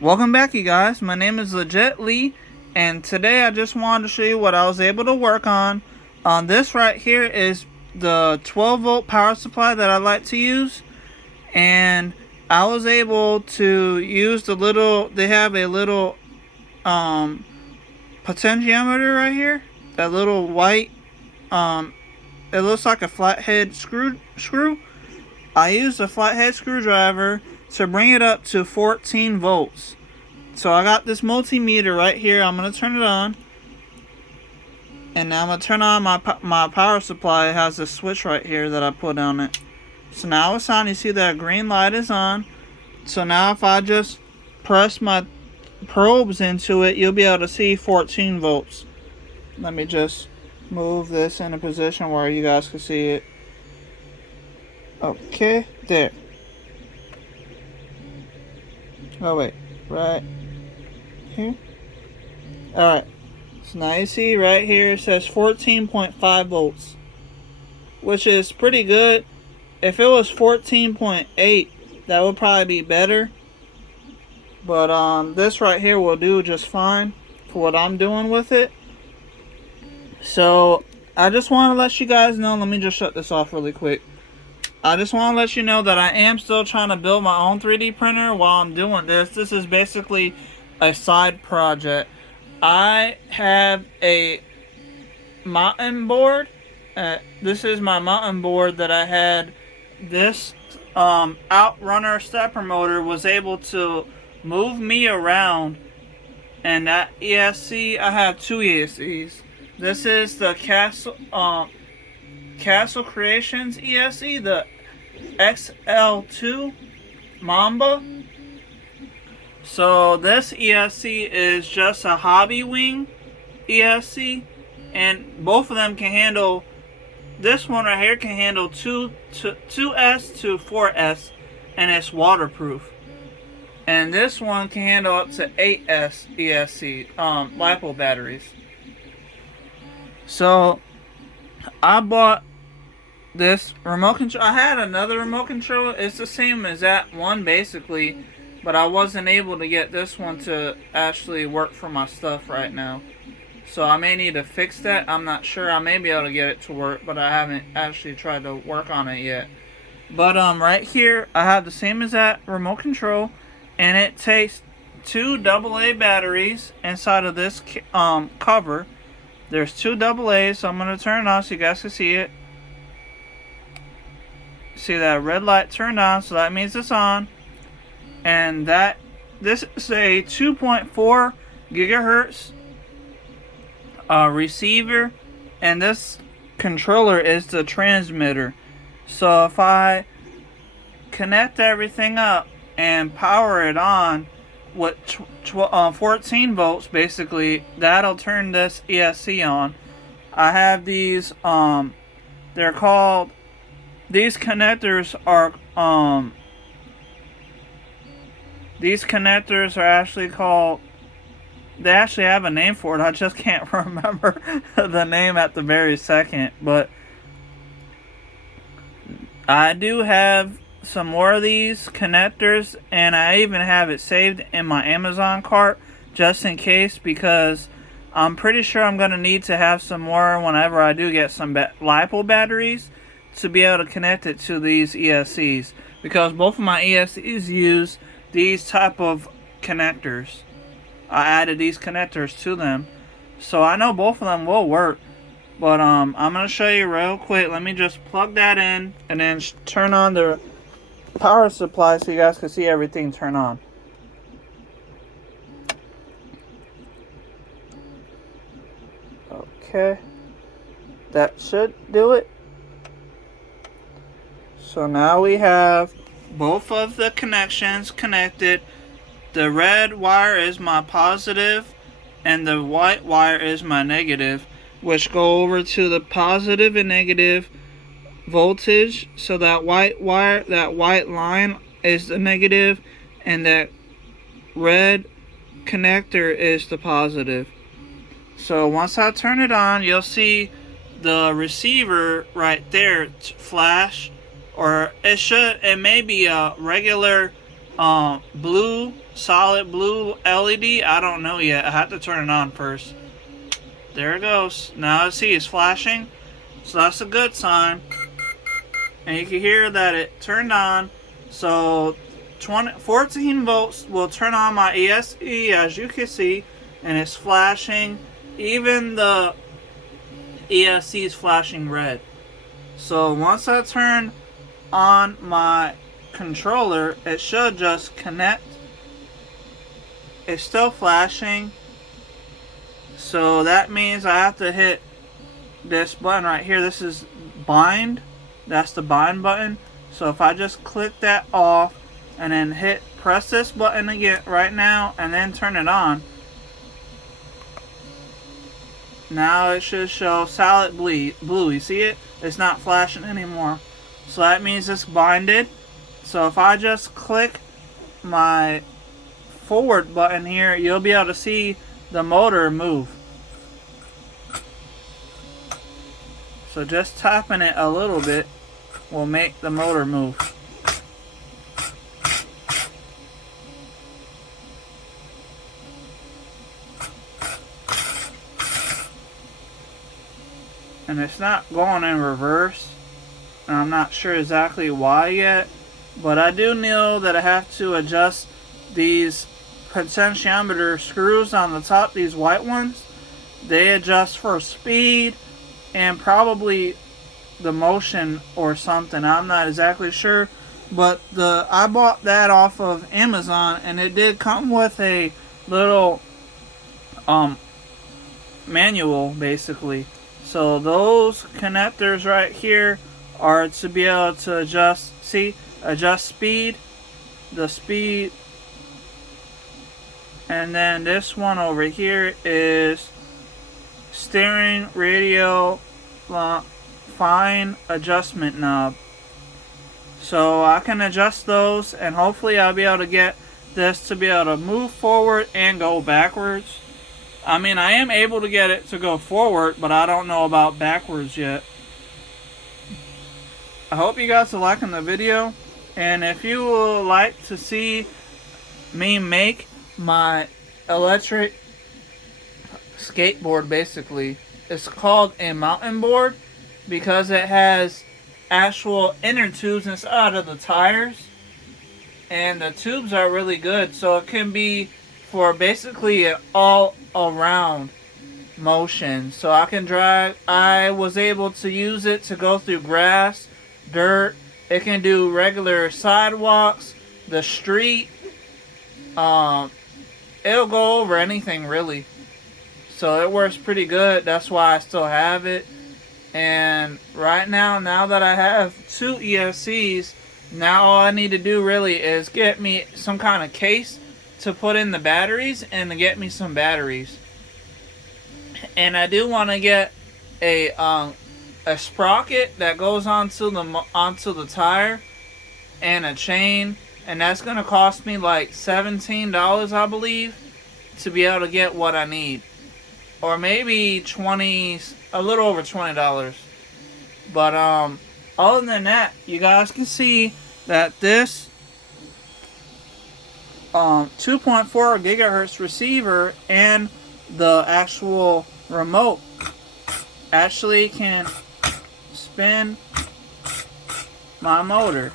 Welcome back, you guys. My name is Legit Lee, and today I just wanted to show you what I was able to work on. This right here is the 12-volt power supply that I like to use, and I was able to use they have a little potentiometer right here, that little white, it looks like a flathead screw. I used a flathead screwdriver to bring it up to 14 volts. So I got this multimeter right here. I'm going to turn it on. And now I'm going to turn on my power supply. It has a switch right here that I put on it. So now it's on. You see that green light is on. So now if I just press my probes into it, you'll be able to see 14 volts. Let me just move this in a position where you guys can see it. Okay, there. Oh wait, right here. Alright, so now you see right here it says 14.5 volts, which is pretty good. If it was 14.8, that would probably be better. But this right here will do just fine for what I'm doing with it. So I just want to let you guys know, let me just shut this off really quick. I just want to let you know that I am still trying to build my own 3D printer while I'm doing this. This is basically a side project. I have a mountain board. This is my mountain board that I had. This Outrunner stepper motor was able to move me around. And that ESC, I have two ESCs. This is the Castle Creations ESC, the XL2 Mamba. So this ESC is just a Hobbywing ESC, and both of them can handle, this one right here can handle 2S to 4S, and it's waterproof. And this one can handle up to 8S ESC, LiPo batteries. So I bought this remote control. I had another remote control. It's the same as that one basically, but I wasn't able to get this one to actually work for my stuff right now. So I may need to fix that. I'm not sure. I may be able to get it to work, but I haven't actually tried to work on it yet. But right here I have the same as that remote control, and it takes two AA batteries inside of this cover. There's two AA's, so I'm going to turn it on so you guys can see it. See that red light turned on, so that means it's on. And this is a 2.4 gigahertz receiver, and this controller is the transmitter. So if I connect everything up and power it on with 14 volts, basically, that'll turn this ESC on. I have these, they're called, these connectors are actually called, they actually have a name for it. I just can't remember the name at the very second, but I do have some more of these connectors, and I even have it saved in my Amazon cart just in case, because I'm pretty sure I'm going to need to have some more whenever I do get some LiPo batteries to be able to connect it to these ESCs, because both of my ESCs use these type of connectors. I added these connectors to them, so I know both of them will work. But I'm going to show you real quick. Let me just plug that in and then turn on the power supply so you guys can see everything turn on. Okay, that should do it. So now we have both of the connections connected. The red wire is my positive and the white wire is my negative, which go over to the positive and negative voltage. So that white wire, that white line is the negative, and that red connector is the positive. So once I turn it on, you'll see the receiver right there flash, or it may be a regular blue, solid blue LED. I don't know yet. I have to turn it on first. There it goes. Now I see it's flashing. So that's a good sign. And you can hear that it turned on. So 14 volts will turn on my ESC, as you can see. And it's flashing. Even the ESC is flashing red. So once I turn on my controller, it should just connect. It's still flashing, so that means I have to hit this button right here. This is bind. That's the bind button. So if I just click that off and then press this button again right now and then turn it on, now it should show solid blue. You see it? It's not flashing anymore. So that means it's binded. So if I just click my forward button here, you'll be able to see the motor move. So just tapping it a little bit will make the motor move. And it's not going in reverse. And I'm not sure exactly why yet. But I do know that I have to adjust these potentiometer screws on the top, these white ones. They adjust for speed and probably the motion or something. I'm not exactly sure. But I bought that off of Amazon, and it did come with a little manual basically. So those connectors right here are to be able to adjust speed, the speed, and then this one over here is steering radio fine adjustment knob. So I can adjust those, and hopefully I'll be able to get this to be able to move forward and go backwards. I mean, I am able to get it to go forward, but I don't know about backwards yet. I hope you guys are liking the video, and if you would like to see me make my electric skateboard, basically, it's called a mountain board because it has actual inner tubes inside of the tires, and the tubes are really good, so it can be for basically an all around motion. So I can drive. I was able to use it to go through grass, dirt. It can do regular sidewalks, the street. It'll go over anything really. So it works pretty good. That's why I still have it. And right now that I have 2 ESCs, now all I need to do really is get me some kind of case to put in the batteries and to get me some batteries. And I do want to get a sprocket that goes onto the tire and a chain, and that's gonna cost me like $17, I believe, to be able to get what I need, or maybe a little over $20. But other than that, you guys can see that this 2.4 gigahertz receiver and the actual remote actually can spin my motor.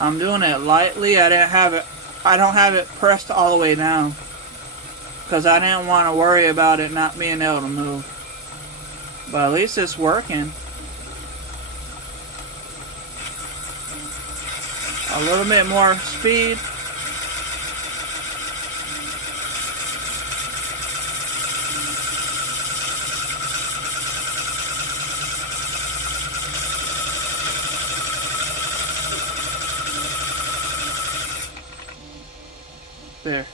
I'm doing it lightly. I don't have it pressed all the way down because I didn't want to worry about it not being able to move. But at least it's working. A little bit more speed. There.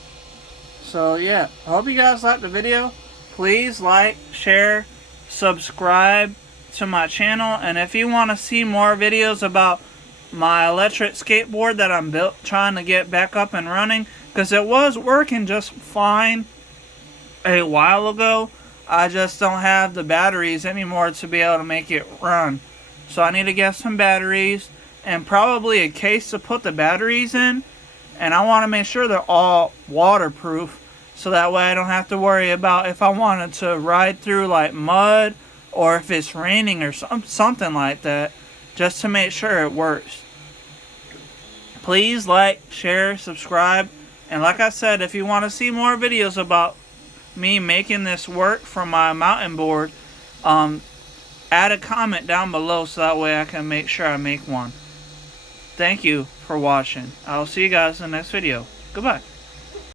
So yeah, I hope you guys liked the video. Please like, share, subscribe to my channel, and if you want to see more videos about my electric skateboard that I'm trying to get back up and running, because it was working just fine a while ago, I just don't have the batteries anymore to be able to make it run. So I need to get some batteries and probably a case to put the batteries in. And I want to make sure they're all waterproof, so that way I don't have to worry about if I wanted to ride through like mud or if it's raining or something like that, just to make sure it works. Please like, share, subscribe, and like I said, if you want to see more videos about me making this work from my mountain board, add a comment down below so that way I can make sure I make one. Thank you for watching. I'll see you guys in the next video. Goodbye.